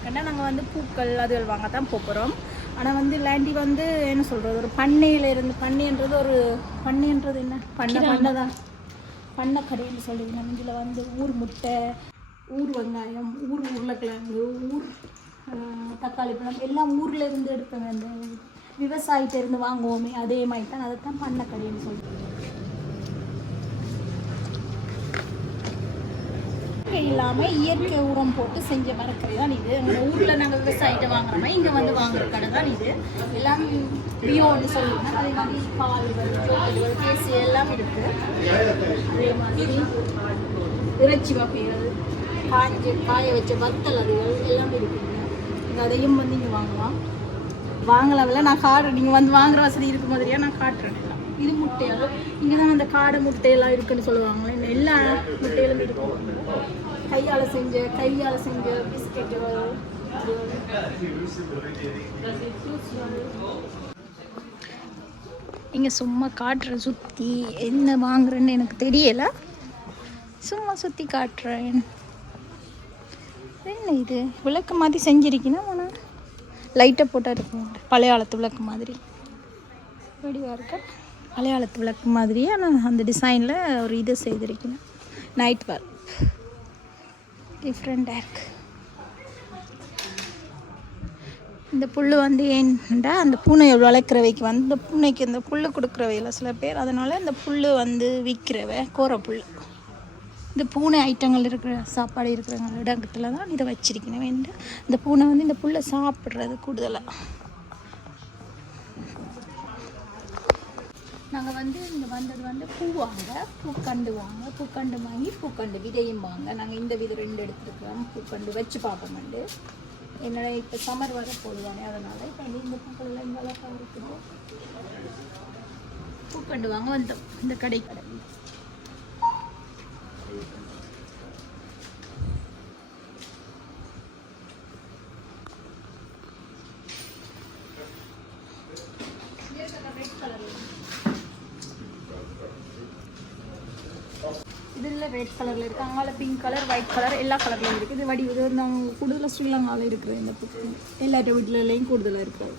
இருக்கேன்னா நாங்கள் வந்து பூக்கள் அதுகள் வாங்க தான் போகிறோம். ஆனால் வந்து லேண்டி வந்து என்ன சொல்கிறது, ஒரு பண்ணையிலேருந்து பண்ணைன்றது என்ன பண்ணை தான் பண்ணைக்கடைன்னு சொல்லியிருந்தேன். இதில் வந்து ஊர் முட்டை, ஊர் வெங்காயம், ஊர் உருளைக்கிழங்கு, ஊர் தக்காளி பழம் எல்லாம் ஊரில் இருந்து எடுப்பேங்க. அந்த விவசாயத்திலிருந்து வாங்குவோமே அதே மாதிரி தான், அதை தான் பண்ணைக்கடைன்னு சொல்லுவோம். இல்லாமல் இயற்கை உரம் போட்டு செஞ்ச மரக்கறி தான் இது. எங்கள் ஊரில் நாங்கள் விவசாயத்தை வாங்குறோமே இங்கே வந்து வாங்குற கடை தான் இது. எல்லாம் பியோன்னு சொல்லுவாங்க. அதே மாதிரி பால்கள், ஜோல்கள், கேசி எல்லாம் இருக்குது. அதே மாதிரி இறைச்சி வகைகள், காய வச்ச வத்தல் அதுகள் எல்லாம் இருக்குங்க. நீங்கள் அதையும் வந்து இங்கே வாங்கலாம்ல. நான் காட்டுறேன், நீங்கள் வந்து வாங்குற வசதி இருக்க மாதிரியா நான் காட்டுறேன். இது முட்டையால் இங்கே தான் அந்த காடை முட்டையெல்லாம் இருக்குன்னு சொல்லுவாங்களே, எல்லா முட்டையிலும் இருக்கும். கையால் செஞ்ச பிஸ்கெட்டுகள், இங்கே சும்மா காட்டுற சுற்றி என்ன வாங்குறேன்னு எனக்கு தெரியலை, சும்மா சுற்றி காட்டுறேன். என்ன இது விளக்கு மாதிரி செஞ்சிருக்கீங்கன்னா ஆனால் லைட்டை போட்டால் இருக்கும். பழைய காலத்து விளக்கு மாதிரி வடிவாக இருக்க பழைய காலத்து விளக்கு மாதிரியே. ஆனால் அந்த டிசைனில் ஒரு இதை செய்திருக்கணும். நைட் பல்ப் டிஃப்ரெண்டாக இருக்குது. இந்த புல் வந்து ஏன்டா அந்த பூனையை வளர்க்குறவைக்கு வந்து இந்த பூனைக்கு இந்த புல் கொடுக்குறவையில் சில பேர், அதனால் இந்த புல் வந்து விற்கிறவ கோர புல். இந்த பூனை ஐட்டங்கள் இருக்கிற சாப்பாடு இருக்கிற இடத்துல தான் இதை வச்சிருக்கணும் வேண்டாம். இந்த பூனை வந்து இந்த புல்லை சாப்பிட்றது கூடுதலாக. நாங்கள் வந்து இங்கே வந்தது வந்து பூ வாங்க, பூக்கண்டு வாங்கி பூக்கண்டு விதையும் வாங்க. நாங்கள் இந்த விதை 2 எடுத்துருக்கிறோம். பூக்கண்டு வச்சு பார்ப்போம்ண்டு. என்னோட இப்போ சம்மர் வர போடுவானே, அதனால் இப்போ வந்து இந்த பூக்கள்லாம் இந்த அளவுக்கு இருக்குது. பூக்கண்டு வாங்க வந்தோம் இந்த கடை. இதில் ரெட் கலரில் இருக்குது, அங்கால பிங்க் கலர், ஒயிட் கலர், எல்லா கலர்லையும் இருக்குது. இது வடி இது நாங்கள் கூடுதலாக ஸ்ரீலங்காவில் இருக்கிற இந்த பூ எல்லா வீட்டிலையும் கூடுதலாக இருக்கிறது.